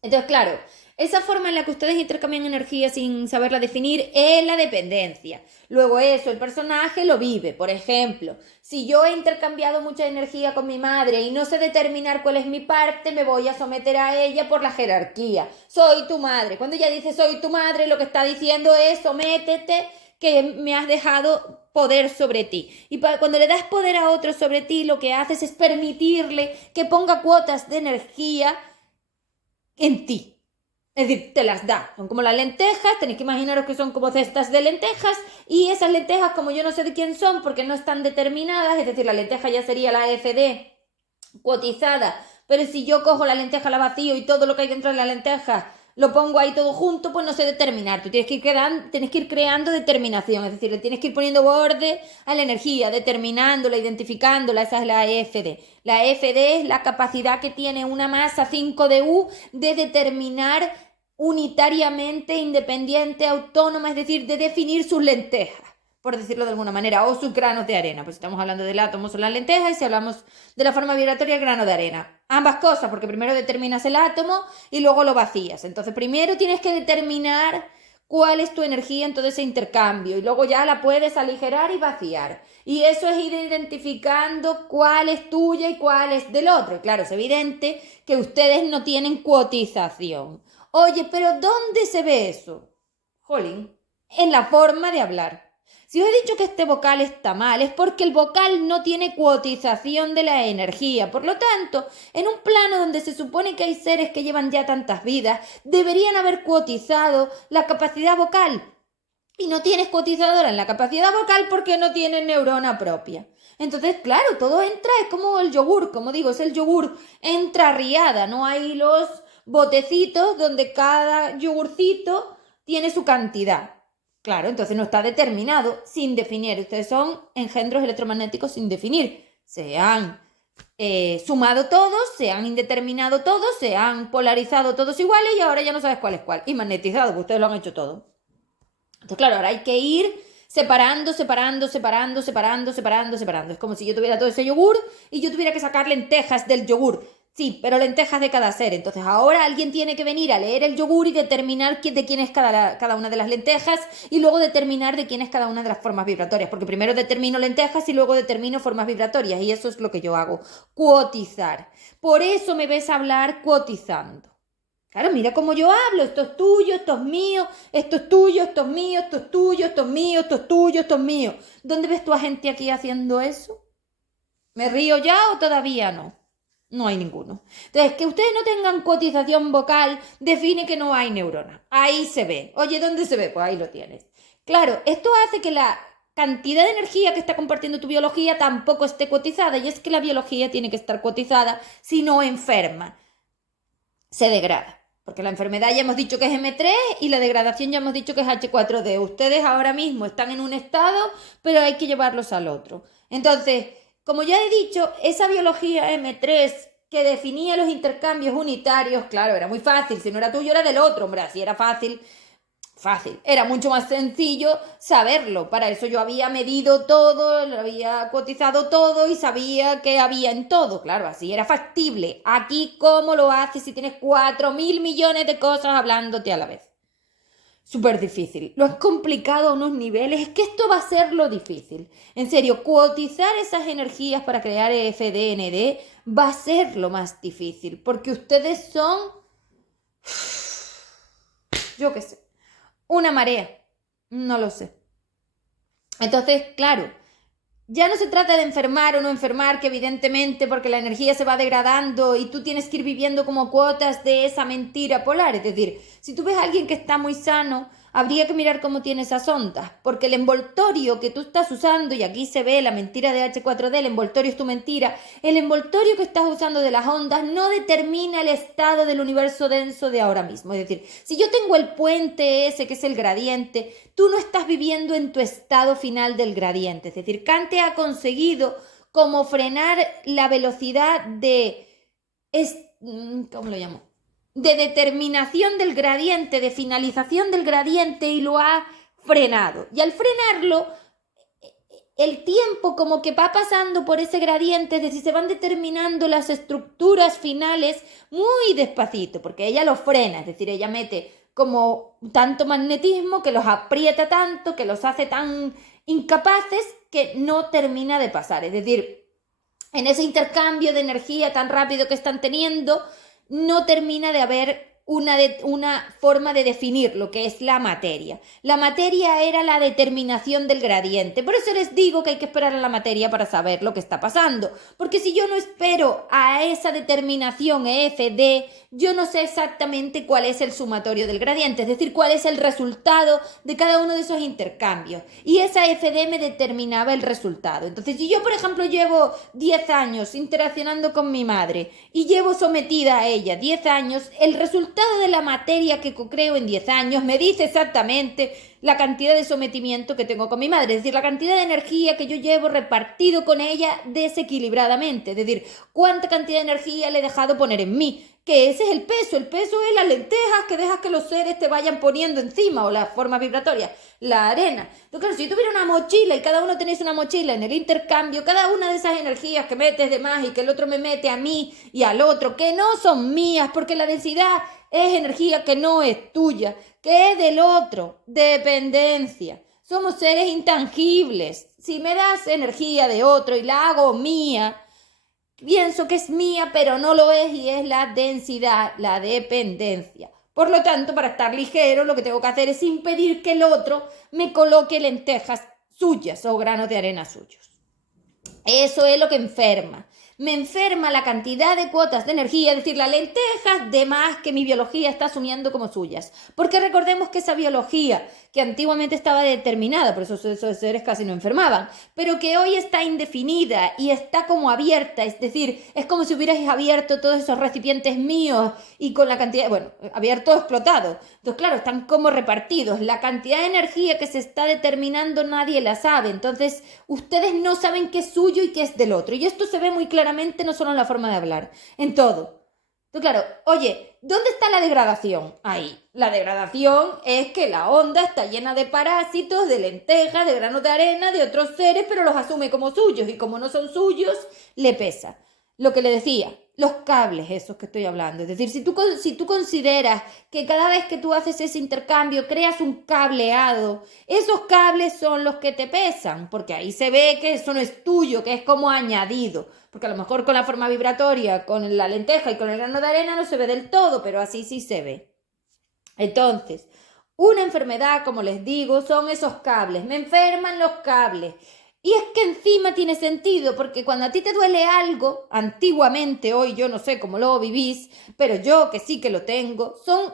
Entonces, claro, esa forma en la que ustedes intercambian energía sin saberla definir es la dependencia. Luego eso, el personaje lo vive. Por ejemplo, si yo he intercambiado mucha energía con mi madre y no sé determinar cuál es mi parte, me voy a someter a ella por la jerarquía. Soy tu madre. Cuando ella dice soy tu madre, lo que está diciendo es sométete, que me has dejado poder sobre ti. Y cuando le das poder a otro sobre ti, lo que haces es permitirle que ponga cuotas de energía en ti. Es decir, te las da. Son como las lentejas, tenéis que imaginaros que son como cestas de lentejas, y esas lentejas, como yo no sé de quién son porque no están determinadas, es decir, la lenteja ya sería la FD cuotizada, pero si yo cojo la lenteja, la vacío y todo lo que hay dentro de la lenteja lo pongo ahí todo junto, pues no sé determinar. Tú tienes que ir creando determinación, es decir, le tienes que ir poniendo borde a la energía, determinándola, identificándola. Esa es la EFD. La EFD es la capacidad que tiene una masa 5 de U de determinar unitariamente, independiente, autónoma, es decir, de definir sus lentejas, por decirlo de alguna manera, o sus granos de arena. Pues estamos hablando del átomo, son las lentejas, y si hablamos de la forma vibratoria, el grano de arena. Ambas cosas, porque primero determinas el átomo y luego lo vacías. Entonces, primero tienes que determinar cuál es tu energía en todo ese intercambio y luego ya la puedes aligerar y vaciar. Y eso es ir identificando cuál es tuya y cuál es del otro. Y claro, es evidente que ustedes no tienen cuotización. Oye, pero ¿dónde se ve eso? Jolín, en la forma de hablar. Si os he dicho que este vocal está mal, es porque el vocal no tiene cuotización de la energía. Por lo tanto, en un plano donde se supone que hay seres que llevan ya tantas vidas, deberían haber cuotizado la capacidad vocal. Y no tienes cuotizadora en la capacidad vocal porque no tienes neurona propia. Entonces, claro, todo entra, es como el yogur, como digo, es el yogur, entra riada, no hay los botecitos donde cada yogurcito tiene su cantidad. Claro, entonces no está determinado, sin definir. Ustedes son engendros electromagnéticos sin definir. Se han sumado todos, se han indeterminado todos, se han polarizado todos iguales y ahora ya no sabes cuál es cuál. Y magnetizado, porque ustedes lo han hecho todo. Entonces, claro, ahora hay que ir separando. Es como si yo tuviera todo ese yogur y yo tuviera que sacar lentejas del yogur. Sí, pero lentejas de cada ser. Entonces ahora alguien tiene que venir a leer el yogur y determinar de quién es cada una de las lentejas y luego determinar de quién es cada una de las formas vibratorias. Porque primero determino lentejas y luego determino formas vibratorias. Y eso es lo que yo hago, cuotizar. Por eso me ves hablar cuotizando. Claro, mira cómo yo hablo, esto es tuyo, esto es mío, esto es tuyo, esto es mío, esto es tuyo, esto es mío, esto es tuyo, esto es mío. ¿Dónde ves tú a gente aquí haciendo eso? ¿Me río ya o todavía no? No hay ninguno. Entonces, que ustedes no tengan cotización vocal define que no hay neurona. Ahí se ve. Oye, ¿dónde se ve? Pues ahí lo tienes. Claro, esto hace que la cantidad de energía que está compartiendo tu biología tampoco esté cotizada. Y es que la biología tiene que estar cotizada, si no enferma. Se degrada. Porque la enfermedad ya hemos dicho que es M3 y la degradación ya hemos dicho que es H4D. Ustedes ahora mismo están en un estado, pero hay que llevarlos al otro. Entonces, como ya he dicho, esa biología M3 que definía los intercambios unitarios, claro, era muy fácil. Si no era tuyo, era del otro. Hombre, así era fácil. Era mucho más sencillo saberlo. Para eso yo había medido todo, lo había cotizado todo y sabía qué había en todo. Claro, así era factible. Aquí, ¿cómo lo haces si tienes 4.000 millones de cosas hablándote a la vez? Súper difícil. Lo has complicado a unos niveles. Es que esto va a ser lo difícil. En serio, cuotizar esas energías para crear FDND va a ser lo más difícil. Porque ustedes son... Yo qué sé. Una marea, no lo sé. Entonces, claro, ya no se trata de enfermar o no enfermar, que evidentemente porque la energía se va degradando y tú tienes que ir viviendo como cuotas de esa mentira polar. Es decir, si tú ves a alguien que está muy sano, habría que mirar cómo tiene esas ondas, porque el envoltorio que tú estás usando, y aquí se ve la mentira de H4D, el envoltorio es tu mentira, el envoltorio que estás usando de las ondas no determina el estado del universo denso de ahora mismo. Es decir, si yo tengo el puente ese que es el gradiente, tú no estás viviendo en tu estado final del gradiente. Es decir, Kant ha conseguido como frenar la velocidad de... ¿Cómo lo llamo? De determinación del gradiente, de finalización del gradiente, y lo ha frenado. Y al frenarlo, el tiempo como que va pasando por ese gradiente, es decir, se van determinando las estructuras finales muy despacito, porque ella lo frena, es decir, ella mete como tanto magnetismo que los aprieta tanto, que los hace tan incapaces que no termina de pasar. Es decir, en ese intercambio de energía tan rápido que están teniendo, no termina de haber una forma de definir lo que es la materia. La materia era la determinación del gradiente. Por eso les digo que hay que esperar a la materia para saber lo que está pasando. Porque si yo no espero a esa determinación EFD, yo no sé exactamente cuál es el sumatorio del gradiente, es decir, cuál es el resultado de cada uno de esos intercambios. Y esa FD me determinaba el resultado. Entonces, si yo, por ejemplo, llevo 10 años interaccionando con mi madre y llevo sometida a ella 10 años, el resultado resultado de la materia que co-creo en 10 años me dice exactamente la cantidad de sometimiento que tengo con mi madre, es decir, la cantidad de energía que yo llevo repartido con ella desequilibradamente, es decir, cuánta cantidad de energía le he dejado poner en mí, que ese es el peso es las lentejas que dejas que los seres te vayan poniendo encima, o las formas vibratorias, la arena. Entonces, claro, si yo tuviera una mochila y cada uno tenéis una mochila en el intercambio, cada una de esas energías que metes de más y que el otro me mete a mí y al otro, que no son mías, porque la densidad es energía que no es tuya, que es del otro, dependencia. Somos seres intangibles. Si me das energía de otro y la hago mía, pienso que es mía, pero no lo es, y es la densidad, la dependencia. Por lo tanto, para estar ligero, lo que tengo que hacer es impedir que el otro me coloque lentejas suyas o granos de arena suyos. Eso es lo que enferma. Me enferma la cantidad de cuotas de energía, es decir, las lentejas de más que mi biología está asumiendo como suyas. Porque recordemos que esa biología, que antiguamente estaba determinada, por eso esos seres casi no enfermaban, pero que hoy está indefinida y está como abierta, es decir, es como si hubierais abierto todos esos recipientes míos y con la cantidad, bueno, abierto, explotado. Entonces, claro, están como repartidos. La cantidad de energía que se está determinando nadie la sabe. Entonces, ustedes no saben qué es suyo y qué es del otro. Y esto se ve muy claramente no solo en la forma de hablar, en todo. Entonces, claro, oye, ¿dónde está la degradación? Ahí. La degradación es que la onda está llena de parásitos, de lentejas, de granos de arena, de otros seres, pero los asume como suyos y como no son suyos, le pesa. Lo que le decía, los cables esos que estoy hablando. Es decir, si tú consideras que cada vez que tú haces ese intercambio creas un cableado, esos cables son los que te pesan, porque ahí se ve que eso no es tuyo, que es como añadido. Porque a lo mejor con la forma vibratoria, con la lenteja y con el grano de arena no se ve del todo, pero así sí se ve. Entonces, una enfermedad, como les digo, son esos cables. Me enferman los cables. Y es que encima tiene sentido, porque cuando a ti te duele algo, antiguamente, hoy yo no sé cómo lo vivís, pero yo que sí que lo tengo, son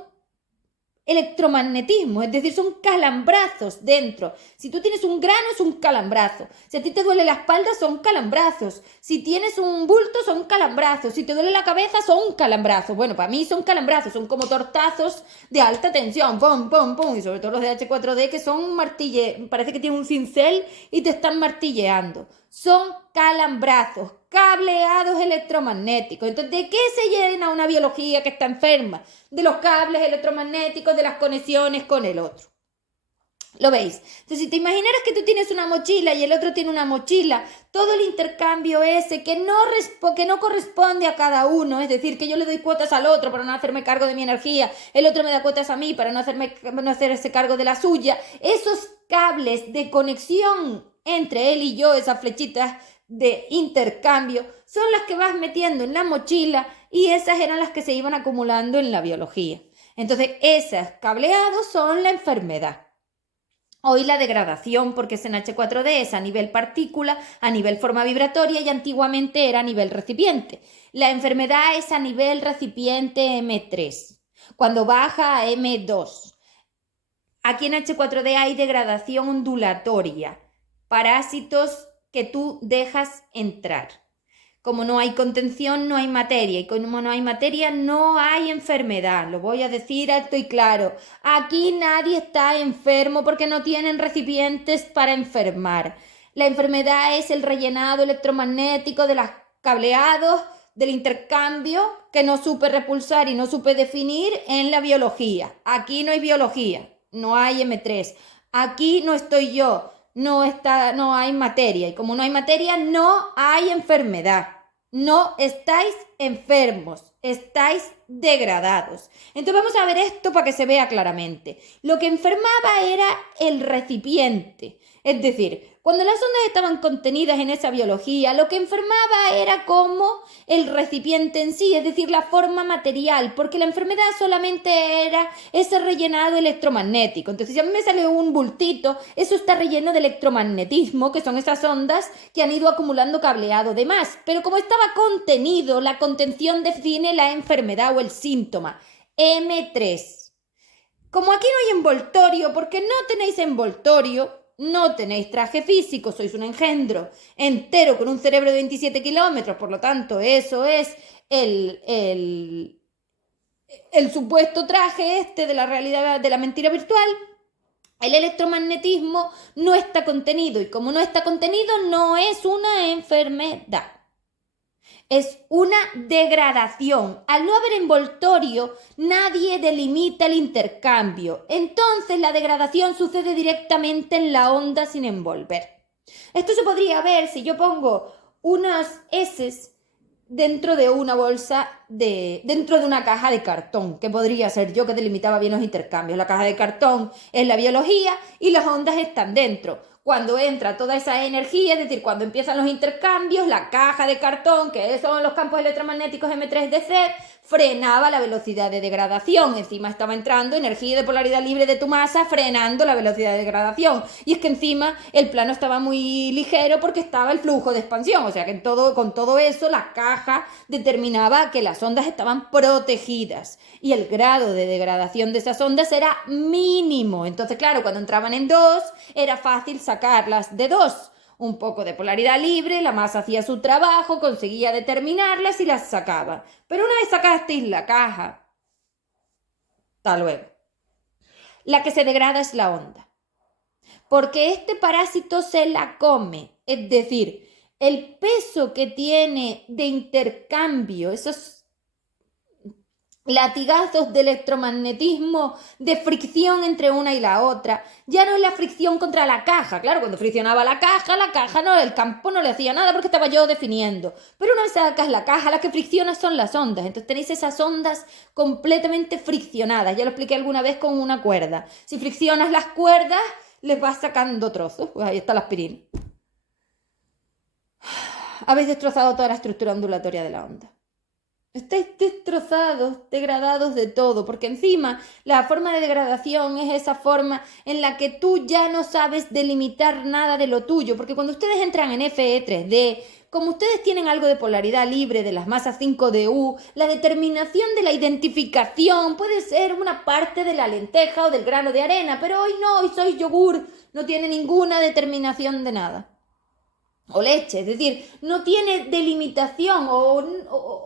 electromagnetismo, es decir, son calambrazos dentro. Si tú tienes un grano, es un calambrazo. Si a ti te duele la espalda, son calambrazos. Si tienes un bulto, son calambrazos. Si te duele la cabeza, son calambrazos. Bueno, para mí son calambrazos, son como tortazos de alta tensión, pum, pum, pum, y sobre todo los de H4D que son parece que tienen un cincel y te están martilleando. Son calambrazos, cableados electromagnéticos. Entonces, ¿de qué se llena una biología que está enferma? De los cables electromagnéticos, de las conexiones con el otro. ¿Lo veis? Entonces, si te imaginaras que tú tienes una mochila y el otro tiene una mochila, todo el intercambio ese que no corresponde a cada uno, es decir, que yo le doy cuotas al otro para no hacerme cargo de mi energía, el otro me da cuotas a mí para no hacerse cargo de la suya, esos cables de conexión entre él y yo, esas flechitas de intercambio, son las que vas metiendo en la mochila y esas eran las que se iban acumulando en la biología. Entonces, esos cableados son la enfermedad. Hoy la degradación, porque es en H4D, es a nivel partícula, a nivel forma vibratoria y antiguamente era a nivel recipiente. La enfermedad es a nivel recipiente M3, cuando baja a M2. Aquí en H4D hay degradación ondulatoria, parásitos que tú dejas entrar. Como no hay contención, no hay materia. Y como no hay materia, no hay enfermedad. Lo voy a decir alto y claro. Aquí nadie está enfermo porque no tienen recipientes para enfermar. La enfermedad es el rellenado electromagnético de los cableados, del intercambio que no supe repulsar y no supe definir en la biología. Aquí no hay biología, no hay M3. Aquí no estoy yo. No hay materia, y como no hay materia, no hay enfermedad. No estáis enfermos, estáis degradados. Entonces vamos a ver esto para que se vea claramente. Lo que enfermaba era el recipiente, es decir, cuando las ondas estaban contenidas en esa biología, lo que enfermaba era como el recipiente en sí, es decir, la forma material, porque la enfermedad solamente era ese rellenado electromagnético. Entonces, si a mí me sale un bultito, eso está relleno de electromagnetismo, que son esas ondas que han ido acumulando cableado de más. Pero como estaba contenido, la contención define la enfermedad o el síntoma. M3. Como aquí no hay envoltorio, porque no tenéis envoltorio, no tenéis traje físico, sois un engendro entero con un cerebro de 27 kilómetros, por lo tanto, eso es el supuesto traje este de la realidad, de la mentira virtual, el electromagnetismo no está contenido y como no está contenido no es una enfermedad. Es una degradación. Al no haber envoltorio, nadie delimita el intercambio. Entonces la degradación sucede directamente en la onda sin envolver. Esto se podría ver si yo pongo unas heces dentro de una bolsa, dentro de una caja de cartón, que podría ser yo que delimitaba bien los intercambios. La caja de cartón es la biología y las ondas están dentro. Cuando entra toda esa energía, es decir, cuando empiezan los intercambios, la caja de cartón, que son los campos electromagnéticos M3DC, frenaba la velocidad de degradación. Encima estaba entrando energía de polaridad libre de tu masa, frenando la velocidad de degradación. Y es que encima el plano estaba muy ligero porque estaba el flujo de expansión. O sea que con todo eso la caja determinaba que las ondas estaban protegidas. Y el grado de degradación de esas ondas era mínimo. Entonces, claro, cuando entraban en dos, era fácil sacarlas de dos. Un poco de polaridad libre, la masa hacía su trabajo, conseguía determinarlas y las sacaba. Pero una vez sacasteis la caja, hasta luego. La que se degrada es la onda. Porque este parásito se la come. Es decir, el peso que tiene de intercambio, esos latigazos de electromagnetismo, de fricción entre una y la otra, ya no es la fricción contra la caja. Claro, cuando friccionaba la caja no, el campo no le hacía nada porque estaba yo definiendo. Pero una vez sacas la caja, las que friccionas son las ondas. Entonces tenéis esas ondas completamente friccionadas. Ya lo expliqué alguna vez con una cuerda. Si friccionas las cuerdas, les vas sacando trozos. Pues ahí está la aspirina. Habéis destrozado toda la estructura ondulatoria de la onda. Estáis destrozados, degradados de todo, porque encima la forma de degradación es esa forma en la que tú ya no sabes delimitar nada de lo tuyo, porque cuando ustedes entran en FE3D, como ustedes tienen algo de polaridad libre de las masas 5DU, la determinación de la identificación puede ser una parte de la lenteja o del grano de arena, pero hoy no, hoy sois yogur, no tiene ninguna determinación de nada. O leche, es decir, no tiene delimitación o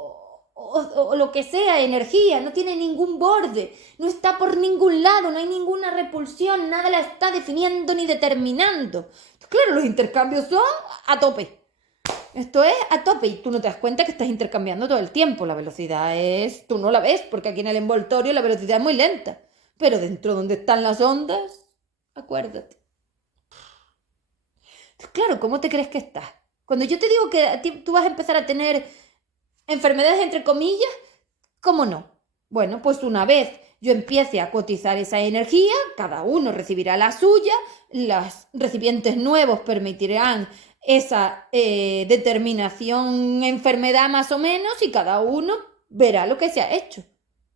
lo que sea, energía, no tiene ningún borde, no está por ningún lado, no hay ninguna repulsión, nada la está definiendo ni determinando. Claro, los intercambios son a tope. Esto es a tope y tú no te das cuenta que estás intercambiando todo el tiempo. La velocidad tú no la ves porque aquí en el envoltorio la velocidad es muy lenta. Pero dentro donde están las ondas, acuérdate. Claro, ¿cómo te crees que estás? Cuando yo te digo que tú vas a empezar a tener enfermedades entre comillas, ¿cómo no? Bueno, pues una vez yo empiece a cotizar esa energía, cada uno recibirá la suya, los recipientes nuevos permitirán esa determinación enfermedad más o menos y cada uno verá lo que se ha hecho.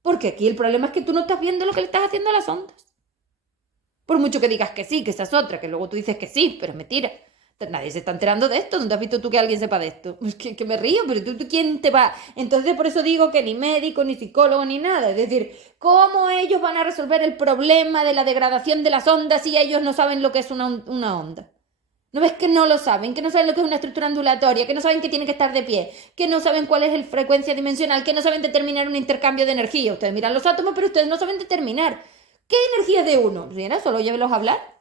Porque aquí el problema es que tú no estás viendo lo que le estás haciendo a las ondas. Por mucho que digas que sí, que esa es otra, que luego tú dices que sí, pero es mentira. Nadie se está enterando de esto. ¿Dónde has visto tú que alguien sepa de esto? Es que me río, pero ¿tú quién te va? Entonces por eso digo que ni médico, ni psicólogo, ni nada. Es decir, ¿cómo ellos van a resolver el problema de la degradación de las ondas si ellos no saben lo que es una onda? ¿No ves que no lo saben? Que no saben lo que es una estructura ondulatoria, que no saben que tienen que estar de pie, que no saben cuál es la frecuencia dimensional, que no saben determinar un intercambio de energía. Ustedes miran los átomos, pero ustedes no saben determinar qué energía es de uno. Mira, solo llévelos a hablar.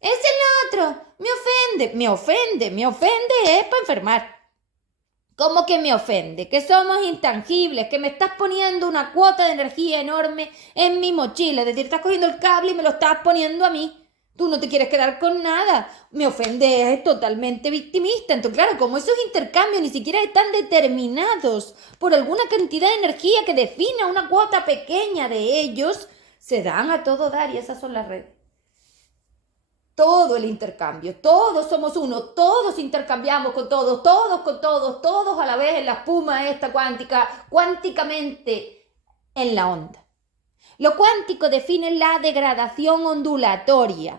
Es el otro, me ofende, es para enfermar. ¿Cómo que me ofende? Que somos intangibles, que me estás poniendo una cuota de energía enorme en mi mochila, es decir, estás cogiendo el cable y me lo estás poniendo a mí. Tú no te quieres quedar con nada. Me ofende, es totalmente victimista. Entonces, claro, como esos intercambios ni siquiera están determinados por alguna cantidad de energía que defina una cuota pequeña de ellos, se dan a todo dar y esas son las redes. Todo el intercambio, todos somos uno, todos intercambiamos con todos, todos a la vez en la espuma esta cuántica, cuánticamente en la onda. Lo cuántico define la degradación ondulatoria.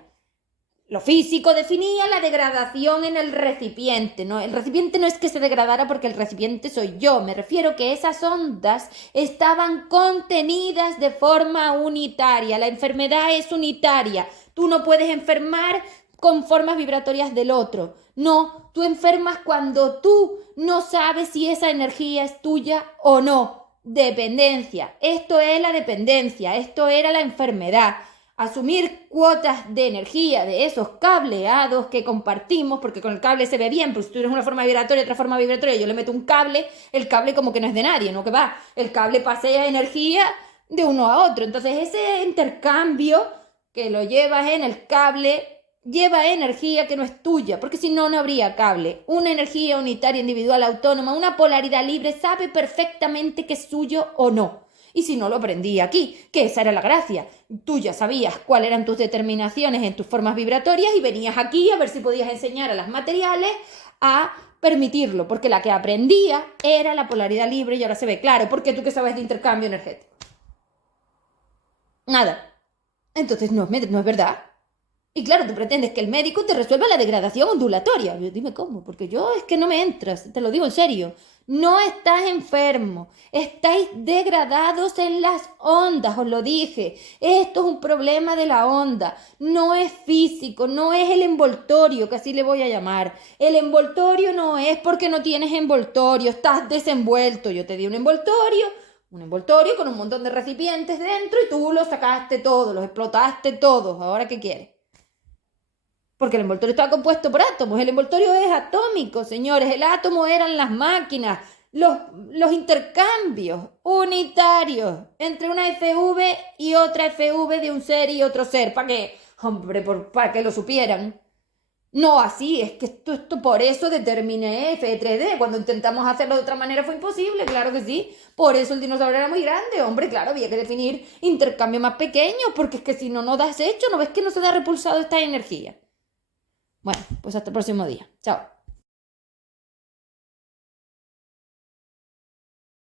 Lo físico definía la degradación en el recipiente, ¿no? El recipiente no es que se degradara porque el recipiente soy yo, me refiero que esas ondas estaban contenidas de forma unitaria, la enfermedad es unitaria. Tú no puedes enfermar con formas vibratorias del otro. No, tú enfermas cuando tú no sabes si esa energía es tuya o no. dependencia. Esto es la dependencia, esto era la enfermedad. Asumir cuotas de energía de esos cableados que compartimos, porque con el cable se ve bien, pero si tú tienes una forma vibratoria, otra forma vibratoria, yo le meto un cable, el cable como que no es de nadie, ¿no? Que va, el cable pasea energía de uno a otro. Entonces ese intercambio que lo llevas en el cable lleva energía que no es tuya, porque si no, no habría cable. Una energía unitaria, individual, autónoma, una polaridad libre, sabe perfectamente que es suyo o no. Y si no, lo aprendí aquí, que esa era la gracia. Tú ya sabías cuáles eran tus determinaciones en tus formas vibratorias y venías aquí a ver si podías enseñar a las materiales a permitirlo, porque la que aprendía era la polaridad libre y ahora se ve claro. ¿Por qué tú qué sabes de intercambio energético? Nada. Entonces no es verdad. Y claro, tú pretendes que el médico te resuelva la degradación ondulatoria. Dime cómo, porque yo es que no me entras, te lo digo en serio. No estás enfermo, estáis degradados en las ondas, os lo dije. Esto es un problema de la onda, no es físico, no es el envoltorio, que así le voy a llamar. El envoltorio no es porque no tienes envoltorio, estás desenvuelto. Yo te di un envoltorio con un montón de recipientes dentro y tú los sacaste todos, los explotaste todos. ¿Ahora qué quieres? Porque el envoltorio estaba compuesto por átomos. El envoltorio es atómico, señores. El átomo eran las máquinas, los intercambios unitarios entre una FV y otra FV de un ser y otro ser. ¿Para qué? Hombre, para que lo supieran. No, así, es que esto por eso determiné F3D. Cuando intentamos hacerlo de otra manera fue imposible, claro que sí. Por eso el dinosaurio era muy grande, hombre, claro, había que definir intercambio más pequeño, porque es que si no, no das hecho, ¿no ves que no se da repulsado esta energía? Bueno, pues hasta el próximo día. Chao.